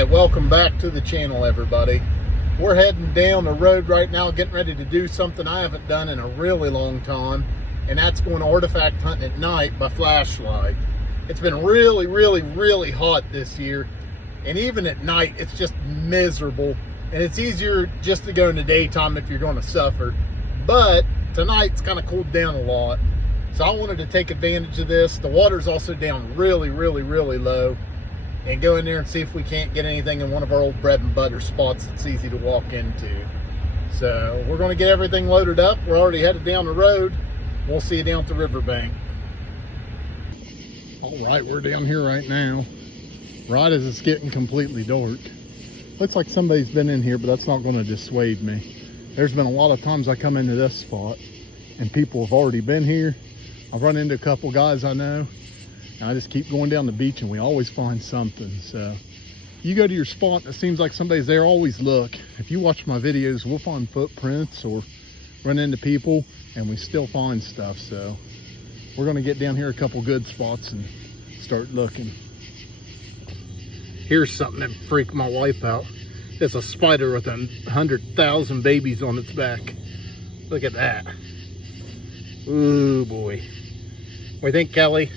right, welcome back to the channel, everybody. We're heading down the road right now, getting ready to do something I haven't done in a really long time, and that's going artifact hunting at night by flashlight. It's been really hot this year, and even at night it's just miserable, and it's easier just to go in the daytime if you're going to suffer. But tonight's kind of cooled down a lot, so I wanted to take advantage of this. The water's also down really low, and go in there and see if we can't get anything in one of our old bread and butter spots that's easy to walk into. So we're going to get everything loaded up. We're already headed down the road. We'll see you down at the riverbank. All right, we're down here right now, right as it's getting completely dark. Looks like somebody's been in here, but that's not going to dissuade me. There's been a lot of times I come into this spot and people have already been here. I've run into a couple guys I know, and I just keep going down the beach and we always find something. So you go to your spot and it seems like somebody's there, always look. If you watch my videos, we'll find footprints or run into people and we still find stuff. So we're gonna get down here a couple good spots and start looking. Here's something that freaked my wife out. It's a spider with 100,000 babies on its back. Look at that. Ooh boy. What do you think, Kelly?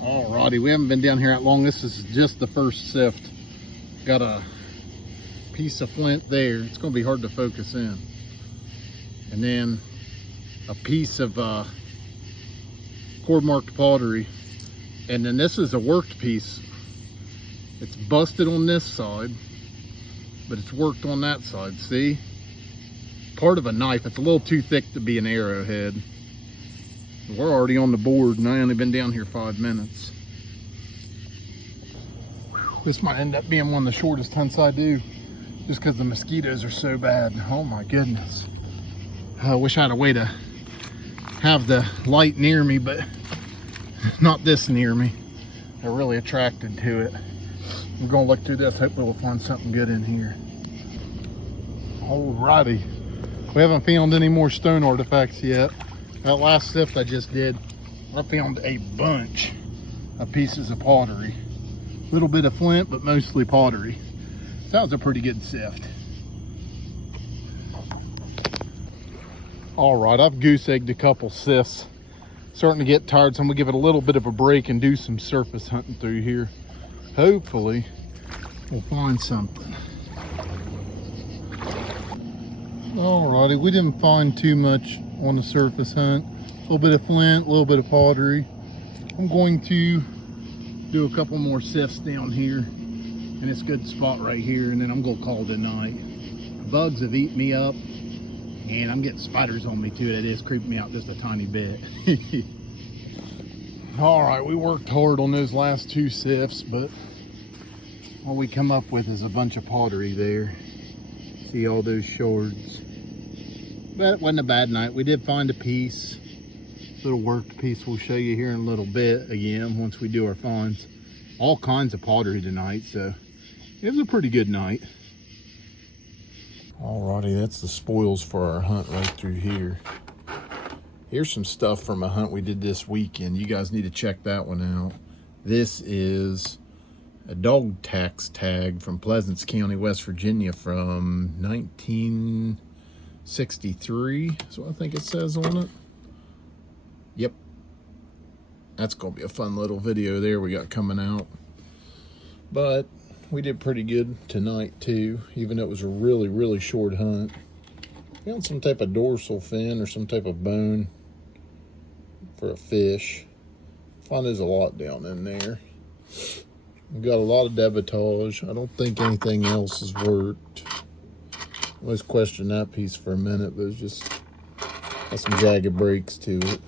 Alrighty, we haven't been down here that long. This is just the first sift. Got a piece of flint there. It's going to be hard to focus in. And then a piece of cord marked pottery. And then this is a worked piece. It's busted on this side, but it's worked on that side. See? Part of a knife. It's a little too thick to be an arrowhead. We're already on the board and I only been down here 5 minutes. This might end up being one of the shortest hunts I do, just because the mosquitoes are so bad. Oh my goodness. I wish I had a way to have the light near me, but not this near me. They're really attracted to it. I'm gonna look through this, hopefully we'll find something good in here. Alrighty. We haven't found any more stone artifacts yet. That last sift I just did, I found a bunch of pieces of pottery. A little bit of flint, but mostly pottery. That was a pretty good sift. All right, I've goose egged a couple sifts. Starting to get tired, so I'm gonna give it a little bit of a break and do some surface hunting through here. Hopefully, we'll find something. Alrighty, we didn't find too much on the surface hunt. A little bit of flint, a little bit of pottery. I'm going to do a couple more sifts down here in this good spot right here, and then I'm gonna call it a night. Bugs have eaten me up, and I'm getting spiders on me too. That is creeping me out just a tiny bit. All right, we worked hard on those last 2 sifts, but what we come up with is a bunch of pottery there. See all those shards. But it wasn't a bad night. We did find a piece, little worked piece we'll show you here in a little bit again once we do our finds. All kinds of pottery tonight, so it was a pretty good night. Alrighty, that's the spoils for our hunt right through here. Here's some stuff from a hunt we did this weekend. You guys need to check that one out. This is a dog tax tag from Pleasants County, West Virginia from 1963. So I think it says on it. Yep. That's going to be a fun little video there we got coming out. But we did pretty good tonight too, even though it was a really short hunt. Found some type of dorsal fin or some type of bone for a fish. Find there's a lot down in there. We got a lot of debitage. I don't think anything else has worked. I always question that piece for a minute, but it's just got some jagged breaks to it.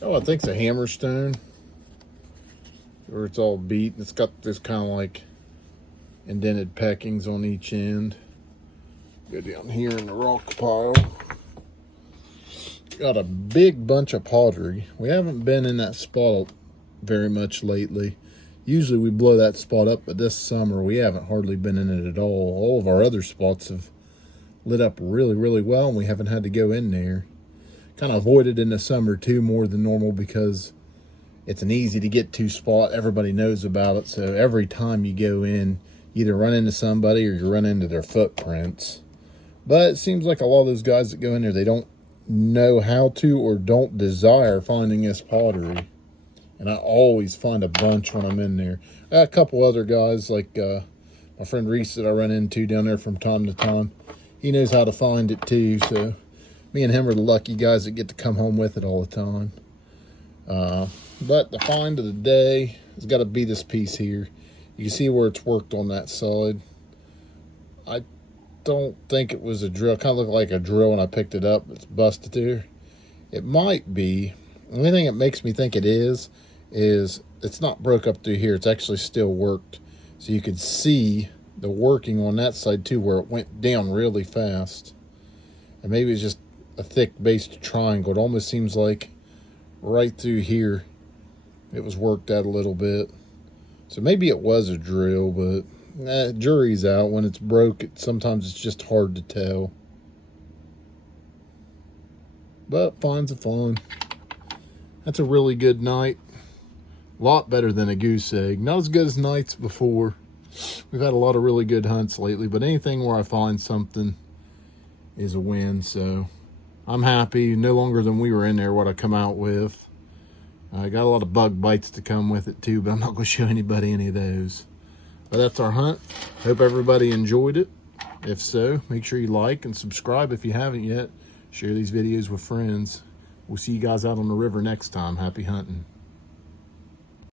Oh, I think it's a hammerstone, or it's all beat. It's got this kind of like indented peckings on each end. Go down here in the rock pile. Got a big bunch of pottery. We haven't been in that spot very much lately. Usually we blow that spot up, but this summer we haven't hardly been in it at all. All of our other spots have lit up really well, and we haven't had to go in there. Kind of avoid it in the summer too more than normal because It's an easy to get to spot. Everybody knows about it. So every time you go in, you either run into somebody or you run into their footprints. But it seems like a lot of those guys that go in there, they don't know how to or don't desire finding this pottery. And I always find a bunch when I'm in there. I got a couple other guys like my friend Reese that I run into down there from time to time. He knows how to find it too. So me and him are the lucky guys that get to come home with it all the time. But the find of the day has got to be this piece here. You can see where it's worked on that side. I don't think it was a drill. It kind of looked like a drill when I picked it up. It's busted there. It might be. The only thing that makes me think it is it's not broke up through here. It's actually still worked. So you could see the working on that side too, where it went down really fast. And maybe it's just a thick based triangle. It almost seems like right through here it was worked out a little bit. So maybe it was a drill, but jury's out. When it's broke, sometimes it's just hard to tell. But finds are fun. That's a really good night. A lot better than a goose egg. Not as good as nights before. We've had a lot of really good hunts lately, but anything where I find something is a win. So I'm happy. No longer than we were in there what I come out with. I got a lot of bug bites to come with it too, but I'm not going to show anybody any of those. But that's our hunt. Hope everybody enjoyed it. If so, make sure you like and subscribe if you haven't yet. Share these videos with friends. We'll see you guys out on the river next time. Happy hunting.